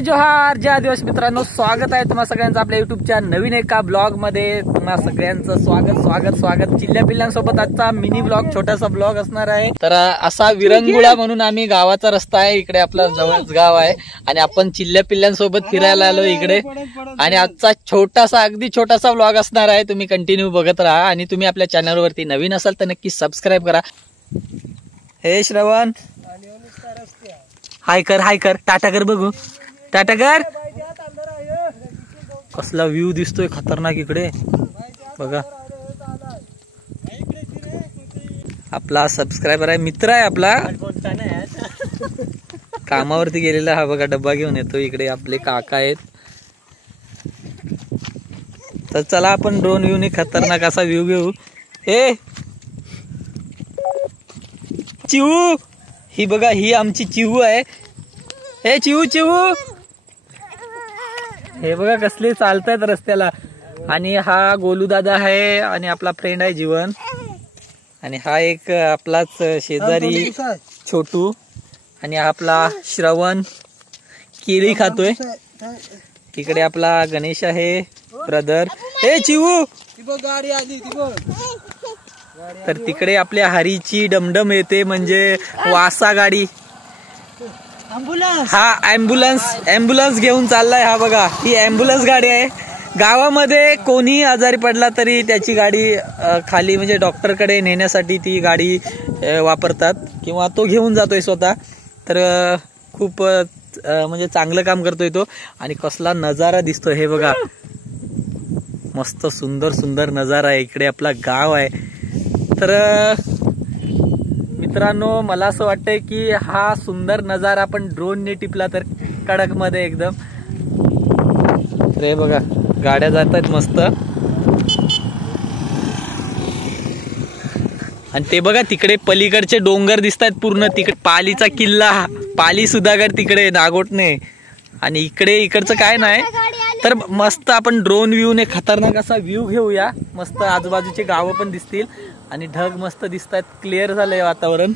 जोहार जय आदिवासी मित्रांनो, स्वागत आहे तुम्हा सगळ्यांचं आपल्या युट्यूबच्या नवीन एका ब्लॉग मध्ये। तुम्हा सगळ्यांचं स्वागत चिल्ल्या पिल्ल्यांसोबत आजचा मिनी ब्लॉग, छोटासा ब्लॉग असणार आहे। तर असा विरंगुळा म्हणून आम्ही गावाचा रस्ता आहे, इकडे आपला जवळच गाव आहे आणि आपण चिल्ल्या पिल्ल्यांसोबत फिरायला आलो इकडे। आणि आजचा छोटासा, अगदी छोटासा ब्लॉग असणार आहे, तुम्ही कंटिन्यू बघत राहा। आणि तुम्ही आपल्या चॅनलवरती नवीन असाल तर नक्की सबस्क्राईब करा। हे श्रवण, हाय कर टाटा कर, बघू टाटा कर। कसला व्ह्यू दिसतोय खतरनाक इकडे बघा। आपला सबस्क्रायबर आहे, मित्र आहे आपला, कामावरती गेलेला हा बघा, डब्बा घेऊन येतो इकडे। आपले काका आहेत, तर चला आपण ड्रोन व्ह्यू ने खतरनाक असा व्ह्यू घेऊ। हे चिऊ, ही बघा, ही आमची चिऊ आहे। हे चिऊ हे बघा कसले चालतायत रस्त्याला। आणि हा गोलू दादा आहे आणि आपला फ्रेंड आहे जीवन। आणि हा एक आपलाच शेजारी छोटू, आणि हा आपला श्रवण केळी खातोय। इकडे आपला गणेश आहे ब्रदर। हे चिऊ, तर तिकडे आपल्या हरीची डमडम येते, म्हणजे वासा गाडी, हा ॲम्ब्युलन्स घेऊन चाललाय हा बघा। ही ॲम्ब्युलन्स गाडी आहे। गावामध्ये कोणी आजारी पडला तरी त्याची गाडी खाली, म्हणजे डॉक्टरकडे नेण्यासाठी ती गाडी वापरतात, किंवा तो घेऊन जातोय स्वतः। तर खूप म्हणजे चांगलं काम करतोय तो। आणि कसला नजारा दिसतोय हे बघा, मस्त सुंदर नजारा आहे। इकडे आपला गाव आहे। तर मित्रांनो, मला असं वाटतंय की हा सुंदर नजारा आपण ड्रोनने टिपला तर कडक मध्ये एकदम। रे बघा, गाड्या जात आहेत मस्त। आणि ते बघा तिकडे पलीकडचे डोंगर दिसत आहेत पूर्ण, तिकडे पालीचा किल्ला, पाली सुधागड तिकडे नागोटने। आणि इकडचं काय नाही, तर मस्त आपण ड्रोन व्ह्यू ने खतरनाक असा व्ह्यू घेऊया। मस्त आजूबाजूचे गावं पण दिसतील आणि ढग मस्त दिसतात, क्लिअर झालंय वातावरण।